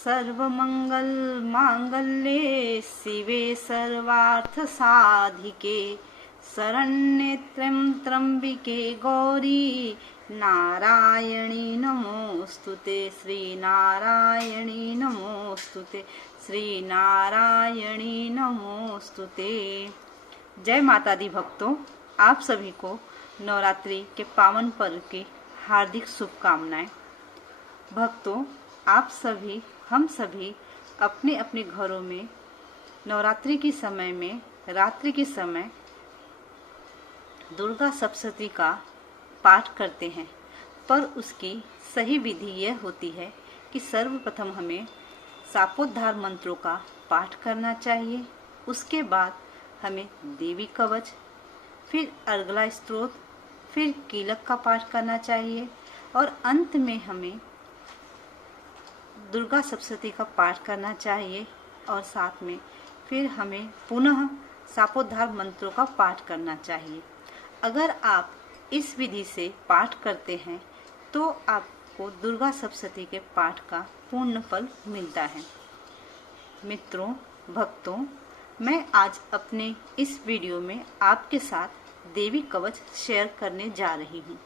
सर्वमंगल मांगल्ये शिवे सर्वार्थ साधिके शरण्ये त्र्यंबके गौरी नारायणी नमोस्तुते। श्री नारायणी नमोस्तुते। श्री नारायणी नमोस्तुते। जय माता दी भक्तों, आप सभी को नवरात्रि के पावन पर्व की हार्दिक शुभकामनाएं। भक्तों, आप सभी हम सभी अपने अपने घरों में नवरात्रि के समय में रात्रि के समय दुर्गा सप्तशती का पाठ करते हैं, पर उसकी सही विधि यह होती है कि सर्वप्रथम हमें शापोद्धार मंत्रों का पाठ करना चाहिए। उसके बाद हमें देवी कवच, फिर अर्गला स्तोत्र, फिर कीलक का पाठ करना चाहिए और अंत में हमें दुर्गा सप्तशती का पाठ करना चाहिए और साथ में फिर हमें पुनः शापोद्धार मंत्रों का पाठ करना चाहिए। अगर आप इस विधि से पाठ करते हैं तो आपको दुर्गा सप्तशती के पाठ का पूर्ण फल मिलता है। मित्रों, भक्तों, मैं आज अपने इस वीडियो में आपके साथ देवी कवच शेयर करने जा रही हूँ।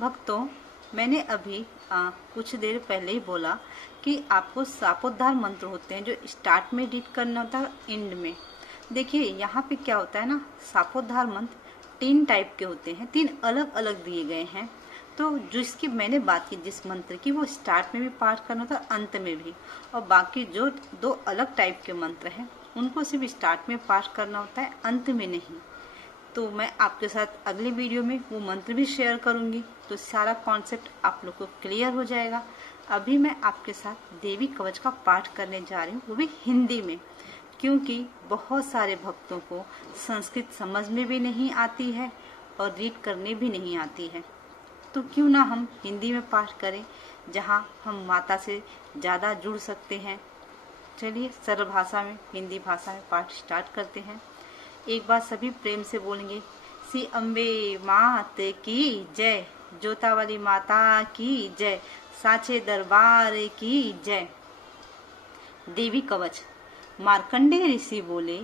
भक्तों, मैंने अभी कुछ देर पहले ही बोला कि आपको शापोद्धार मंत्र होते हैं जो स्टार्ट में रीड करना होता है, एंड में। देखिए यहाँ पे क्या होता है ना, शापोद्धार मंत्र 3 टाइप के होते हैं, 3 अलग अलग दिए गए हैं। तो जिसकी मैंने बात की, जिस मंत्र की, वो स्टार्ट में भी पाठ करना होता है, अंत में भी, और बाकी जो 2 अलग टाइप के मंत्र हैं उनको सिर्फ स्टार्ट में पाठ करना होता है, अंत में नहीं। तो मैं आपके साथ अगले वीडियो में वो मंत्र भी शेयर करूंगी, तो सारा कॉन्सेप्ट आप लोग को क्लियर हो जाएगा। अभी मैं आपके साथ देवी कवच का पाठ करने जा रही हूँ, वो भी हिंदी में, क्योंकि बहुत सारे भक्तों को संस्कृत समझ में भी नहीं आती है और रीड करने भी नहीं आती है। तो क्यों ना हम हिंदी में पाठ करें, जहाँ हम माता से ज़्यादा जुड़ सकते हैं। चलिए सरल भाषा में, हिंदी भाषा में पाठ स्टार्ट करते हैं। एक बार सभी प्रेम से बोलेंगे, श्री अम्बे मात की जय, जोता वाली माता की जय, साचे दरबार की जय। देवी कवच। मार्कंडेय ऋषि बोले,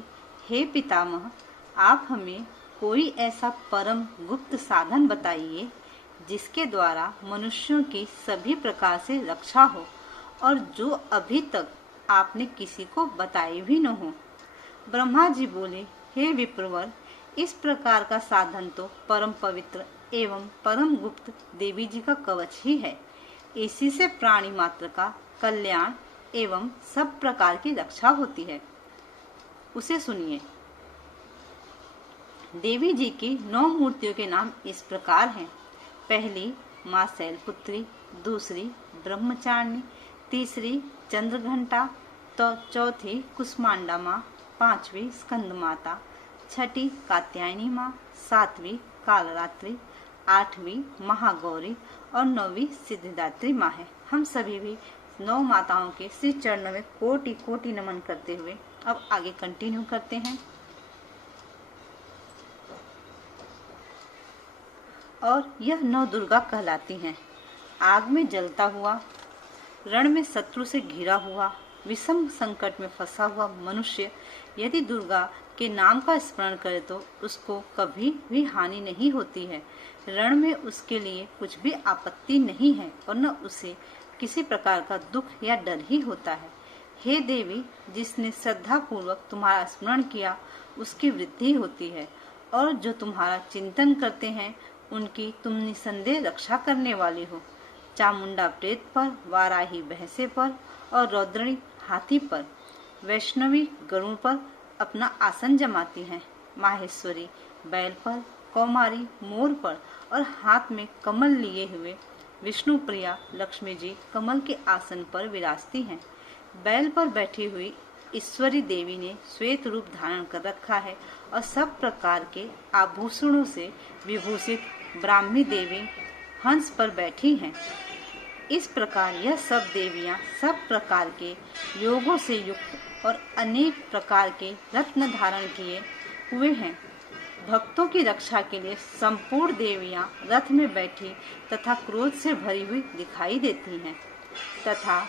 हे पितामह, आप हमें कोई ऐसा परम गुप्त साधन बताइए जिसके द्वारा मनुष्यों की सभी प्रकार से रक्षा हो और जो अभी तक आपने किसी को बताई भी न हो। ब्रह्मा जी बोले, हे विप्रवर, इस प्रकार का साधन तो परम पवित्र एवं परम गुप्त देवी जी का कवच ही है। इसी से प्राणी मात्र का कल्याण एवं सब प्रकार की रक्षा होती है। उसे सुनिए। देवी जी की 9 मूर्तियों के नाम इस प्रकार हैं। पहली माँ शैलपुत्री, दूसरी ब्रह्मचारिणी, तीसरी चंद्रघंटा, तो चौथी कुष्मांडा माँ, 5वीं स्कंद माता, 6ठी कात्यायनी माँ, 7वीं कालरात्रि, 8वीं महागौरी और 9वीं सिद्धिदात्री माँ है। हम सभी भी 9 माताओं के श्री चरणों में कोटि कोटि नमन करते हुए अब आगे कंटिन्यू करते हैं। और यह 9 दुर्गा कहलाती हैं। आग में जलता हुआ, रण में शत्रु से घिरा हुआ, विषम संकट में फंसा हुआ मनुष्य यदि दुर्गा के नाम का स्मरण करे तो उसको कभी भी हानि नहीं होती है। रण में उसके लिए कुछ भी आपत्ति नहीं है और न उसे किसी प्रकार का दुख या डर ही होता है। हे देवी, जिसने श्रद्धा पूर्वक तुम्हारा स्मरण किया उसकी वृद्धि होती है और जो तुम्हारा चिंतन करते हैं उनकी तुम निसंदेह रक्षा करने वाली हो। चामुंडा प्रेत पर, वाराही भैंसे पर और रौद्रणी हाथी पर, वैष्णवी गरुड़ पर अपना आसन जमाती हैं। माहेश्वरी बैल पर, कौमारी मोर पर और हाथ में कमल लिए हुए विष्णु प्रिया लक्ष्मी जी कमल के आसन पर विराजती हैं। बैल पर बैठी हुई ईश्वरी देवी ने श्वेत रूप धारण कर रखा है और सब प्रकार के आभूषणों से विभूषित ब्राह्मी देवी हंस पर बैठी हैं। इस प्रकार यह सब देवियां सब प्रकार के योगों से युक्त और अनेक प्रकार के रत्न धारण किए हुए हैं। भक्तों की रक्षा के लिए संपूर्ण देवियां रथ में बैठी तथा क्रोध से भरी हुई दिखाई देती हैं तथा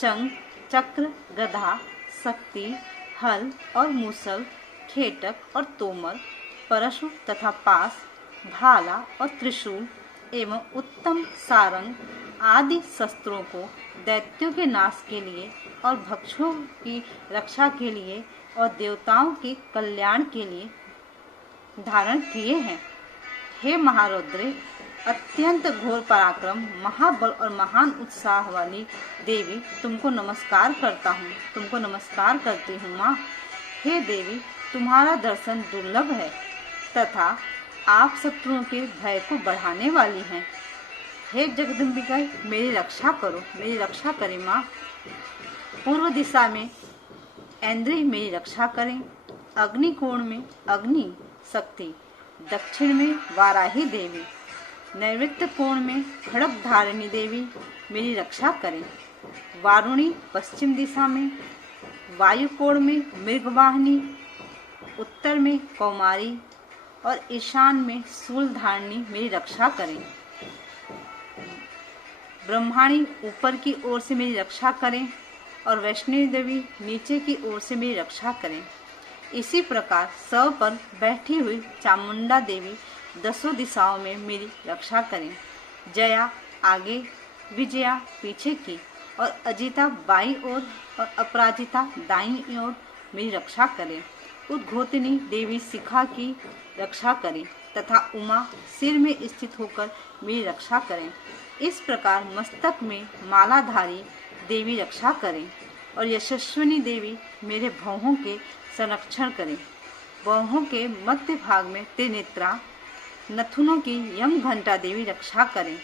चंग, चक्र, गदा, शक्ति, हल और मूसल, खेटक और तोमर, परशु तथा पास, भाला और त्रिशूल एवं उत्तम सारंग आदि शस्त्रों को दैत्यों के नाश के लिए और भक्षुओं की रक्षा के लिए और देवताओं के कल्याण के लिए धारण किए हैं। हे महारौद्रे, अत्यंत घोर पराक्रम, महाबल और महान उत्साह वाली देवी, तुमको नमस्कार करता हूँ, तुमको नमस्कार करती हूँ माँ। हे देवी, तुम्हारा दर्शन दुर्लभ है तथा आप शत्रुओं के भय को बढ़ाने वाली हैं। हे जगदम्बिका, मेरी रक्षा करो, मेरी रक्षा करें माँ। पूर्व दिशा में ऐन्द्री मेरी रक्षा करें, अग्निकोण में अग्नि शक्ति, दक्षिण में वाराही देवी, नैऋत्य कोण में खड़ग धारिणी देवी मेरी रक्षा करें, वारुणी पश्चिम दिशा में, वायु कोण में मृगवाहिनी, उत्तर में कौमारी और ईशान में शूलधारिणी मेरी रक्षा करें। ब्रह्माणी ऊपर की ओर से मेरी रक्षा करें और वैष्णवी देवी नीचे की ओर से मेरी रक्षा करें। इसी प्रकार सव पर बैठी हुई चामुंडा देवी दसों दिशाओं में मेरी रक्षा करें। जया आगे, विजया पीछे की और अजिता बाईं ओर और अपराजिता दाईं ओर मेरी रक्षा करें। उद्घोतनी देवी शिखा की रक्षा करें तथा उमा सिर में स्थित होकर मेरी रक्षा करें। इस प्रकार मस्तक में मालाधारी देवी रक्षा करें और यशस्विनी देवी मेरे भौहों के संरक्षण करें। भौहों के मध्य भाग में त्रिनेत्रा नथुनों की यम घंटा देवी रक्षा करें।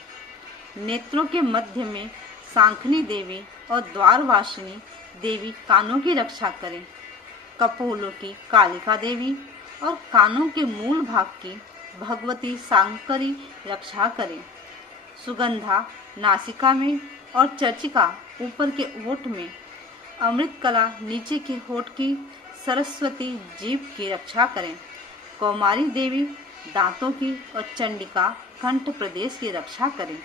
नेत्रों के मध्य में सांखनी देवी और द्वारवासिनी देवी कानों की रक्षा करें। कपोलों की कालिका देवी और कानों के मूल भाग की भगवती सांकरी रक्षा करें। सुगंधा नासिका में और चर्चिका ऊपर के होठ में, अमृत कला नीचे के होठ की, सरस्वती जीभ की रक्षा करें। कौमारी देवी दांतों की और चंडिका कंठ प्रदेश की रक्षा करें।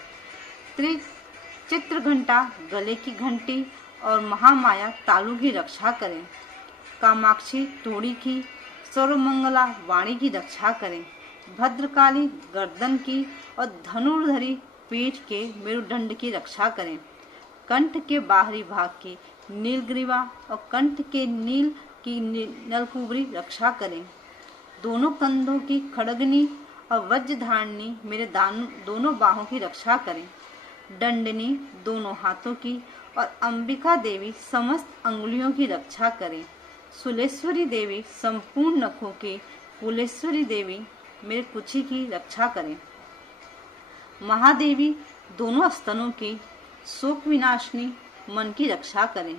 त्रिचित्र घंटा गले की घंटी और महामाया तालु की रक्षा करें। कामाक्षी तोड़ी की, सर्वमंगला वाणी की रक्षा करें। भद्रकाली गर्दन की और धनुर्धरी पीठ के मेरुदंड की रक्षा करें। कंठ के बाहरी भाग की नीलग्रीवा और कंठ के नील की नलकुबरी रक्षा करें। दोनों कंधों की खड़गनी और वज्रधारिणी मेरे दोनों बाहों की रक्षा करें। दंडनी दोनों हाथों की और अंबिका देवी समस्त अंगुलियों की रक्षा करें। सुलेश्वरी देवी संपूर्ण नखों की, कुलेश्वरी देवी मेरे कुची की रक्षा करें। महादेवी दोनों स्तनों की, शोक विनाशिनी मन की रक्षा करें।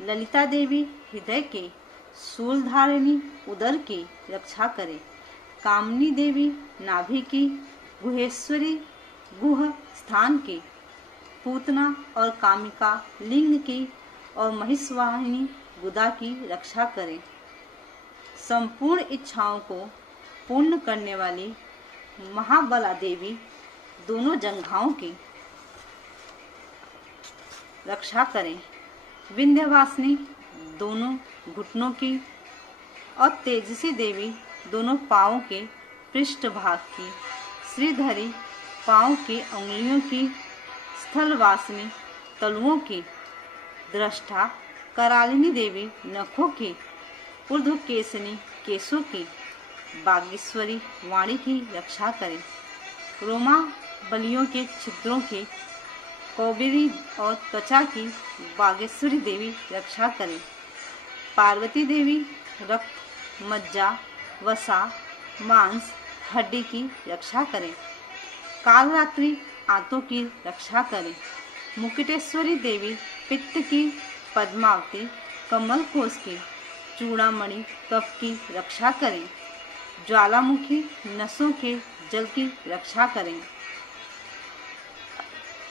ललिता देवी हृदय के, शूलधारिणी उदर की रक्षा करें। कामनी देवी नाभि की, गुहेश्वरी गुह स्थान की, पूतना और कामिका लिंग की और महिषवाहिनी गुदा की रक्षा करें। संपूर्ण इच्छाओं को पूर्ण करने वाली महाबला देवी दोनों जंघाओं की रक्षा करें। विंध्यवासिनी दोनों घुटनों की और तेजसी देवी दोनों पांवों के पृष्ठ भाग की, श्रीधरी पांव की अंगुलियों की, स्थलवासिनी तलुओं की, दृष्टा करालिनी देवी नखों की, ऊर्ध्वकेशनी केशों की, बागेश्वरी वाणी की रक्षा करें। रोमा बलियों के छिद्रों की, कौबेरी और त्वचा की बागेश्वरी देवी रक्षा करें। पार्वती देवी रक्त, मज्जा, वसा, मांस, हड्डी की रक्षा करें। कालरात्रि आंतों की रक्षा करें। मुकुटेश्वरी देवी पित्त की, पद्मावती कमल कोष की, चूड़ामणि कफ की रक्षा करें। ज्वालामुखी नसों के जल की रक्षा करें।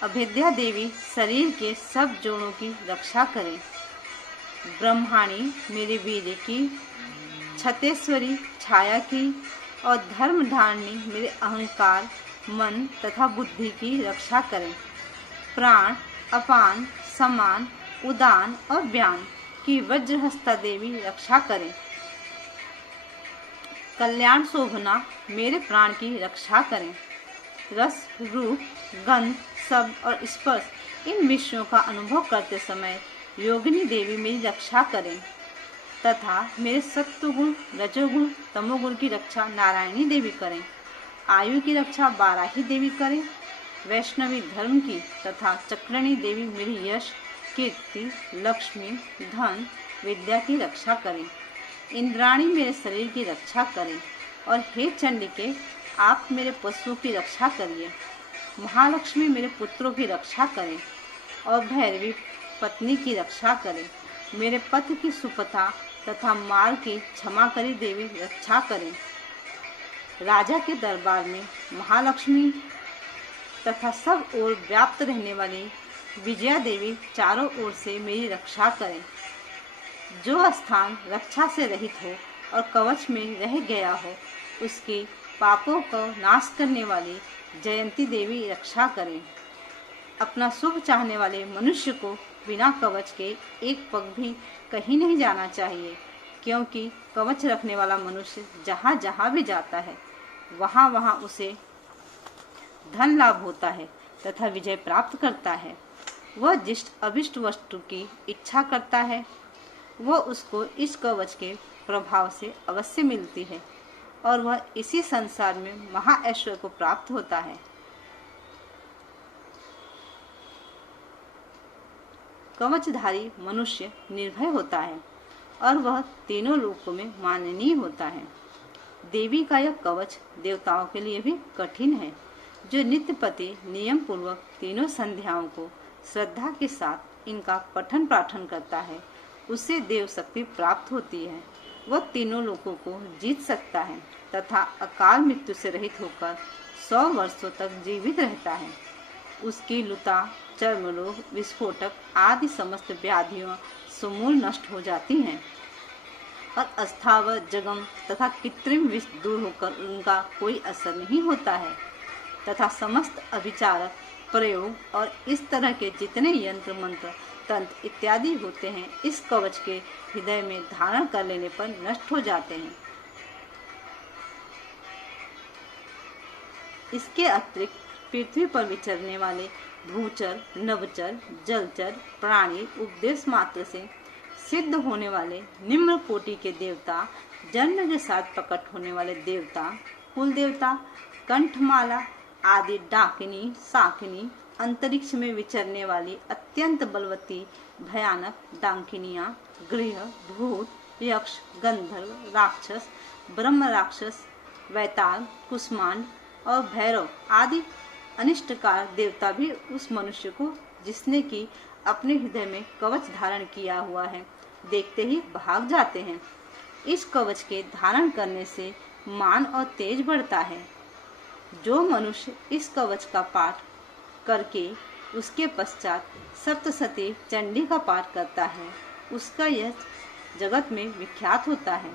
अभेद्या देवी शरीर के सब जोड़ों की रक्षा करें। ब्रह्माणी मेरे वीर्य की, छतेश्वरी छाया की, और धर्म धारणी मेरे अहंकार, मन तथा बुद्धि की रक्षा करें। प्राण, अपान, समान, उदान और व्यान की वज्रहस्ता देवी रक्षा करें। कल्याण शोभना मेरे प्राण की रक्षा करें। रस, रूप, गंध, शब्द और स्पर्श इन विषयों का अनुभव करते समय योगिनी देवी मेरी रक्षा करें तथा मेरे सत्वगुण, रजोगुण, तमोगुण की रक्षा नारायणी देवी करें। आयु की रक्षा वाराही देवी करें। वैष्णवी धर्म की तथा चक्रणी देवी मेरी यश, कीर्ति, लक्ष्मी, धन, विद्या की रक्षा करें। इंद्राणी मेरे शरीर की रक्षा करें। और हे चंडिके, आप मेरे पशुओं की रक्षा करिए। महालक्ष्मी मेरे पुत्रों की रक्षा करें और भैरवी पत्नी की रक्षा करें। मेरे पति की सुपथा तथा माल की क्षमा करी देवी रक्षा करें। राजा के दरबार में महालक्ष्मी तथा सब ओर व्याप्त रहने वाली विजया देवी चारों ओर से मेरी रक्षा करें। जो स्थान रक्षा से रहित हो और कवच में रह गया हो, उसके पापों को नाश करने वाली जयंती देवी रक्षा करें। अपना शुभ चाहने वाले मनुष्य को बिना कवच के एक पग भी कहीं नहीं जाना चाहिए, क्योंकि कवच रखने वाला मनुष्य जहाँ जहाँ भी जाता है, वहाँ वहाँ उसे धन लाभ होता है तथा विजय प्राप्त करता है। वह जिस अभिष्ट वस्तु की इच्छा करता है, वह उसको इस कवच के प्रभाव से अवश्य मिलती है और वह इसी संसार में महाऐश्वर्य को प्राप्त होता है। कवचधारी मनुष्य निर्भय होता है और वह तीनों लोकों में माननीय होता है। देवी का यह कवच देवताओं के लिए भी कठिन है। जो नित्यपति नियम पूर्वक तीनों संध्याओं को श्रद्धा के साथ इनका पठन पाठन करता है, उसे देव शक्ति प्राप्त होती है। वह तीनों लोकों को जीत सकता है तथा अकाल मृत्यु से रहित होकर 100 वर्षों तक जीवित रहता है। उसकी लुता, चर्मरोग, विस्फोटक आदि समस्त व्याधियों समूल नष्ट हो जाती हैं और अस्थावर, जगम तथा कृत्रिम विष दूर होकर उनका कोई असर नहीं होता है तथा समस्त अभिचारक प्रयोग और इस तरह के जितने यंत्र, मंत्र, तंत्र इत्यादि होते हैं, इस कवच के हृदय में धारण कर लेने पर नष्ट हो जाते हैं। इसके अतिरिक्त पृथ्वी पर विचरने वाले भूचर, नभचर, जलचर प्राणी उपदेश मात्र से सिद्ध होने वाले निम्न कोटि के देवता, जन्म के साथ प्रकट होने वाले देवता, कुल देवता, कंठमाला आदि डाकिनी, शाकिनी, अंतरिक्ष में विचरने वाली अत्यंत बलवती भयानक डाकिनियां, गृह, भूत, यक्ष, गंधर्व, राक्षस, ब्रह्म राक्षस, वैताल, कुष्मांड और भैरव आदि अनिष्टकार देवता भी उस मनुष्य को, जिसने की अपने हृदय में कवच धारण किया हुआ है, देखते ही भाग जाते हैं। इस कवच के धारण करने से मान और तेज बढ़ता है। जो मनुष्य इस कवच का पाठ करके उसके पश्चात सप्तशती चंडी का पाठ करता है, उसका यह जगत में विख्यात होता है।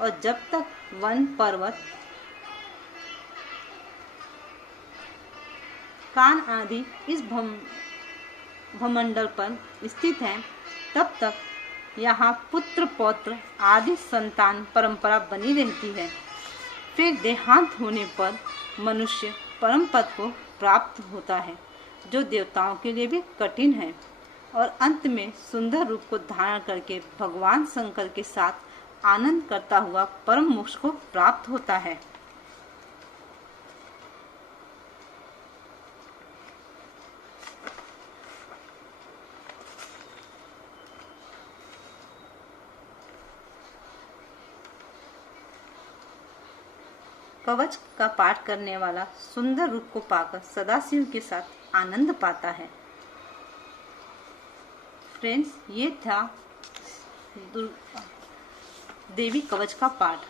और जब तक वन, पर्वत, कान आदि इस भूमंडल पर स्थित हैं, तब तक यहाँ पुत्र पौत्र आदि संतान परंपरा बनी रहती है। फिर देहांत होने पर मनुष्य परम पद को प्राप्त होता है, जो देवताओं के लिए भी कठिन है, और अंत में सुंदर रूप को धारण करके भगवान शंकर के साथ आनंद करता हुआ परम मोक्ष को प्राप्त होता है। कवच का पाठ करने वाला सुंदर रूप को पाकर सदाशिव के साथ आनंद पाता है। फ्रेंड्स, ये था देवी कवच का पाठ।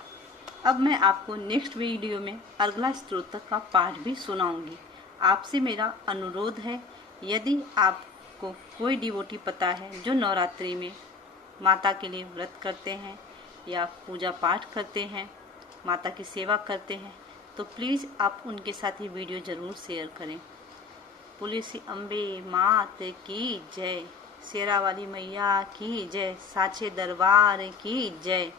अब मैं आपको नेक्स्ट वीडियो में अगला स्तोत्र का पाठ भी सुनाऊंगी। आपसे मेरा अनुरोध है, यदि आपको कोई डिवोटी पता है जो नवरात्रि में माता के लिए व्रत करते हैं या पूजा पाठ करते हैं, माता की सेवा करते हैं, तो प्लीज़ आप उनके साथ ये वीडियो ज़रूर शेयर करें। पुलिस अम्बे मात की जय, शेरा वाली मैया की जय, साचे दरबार की जय।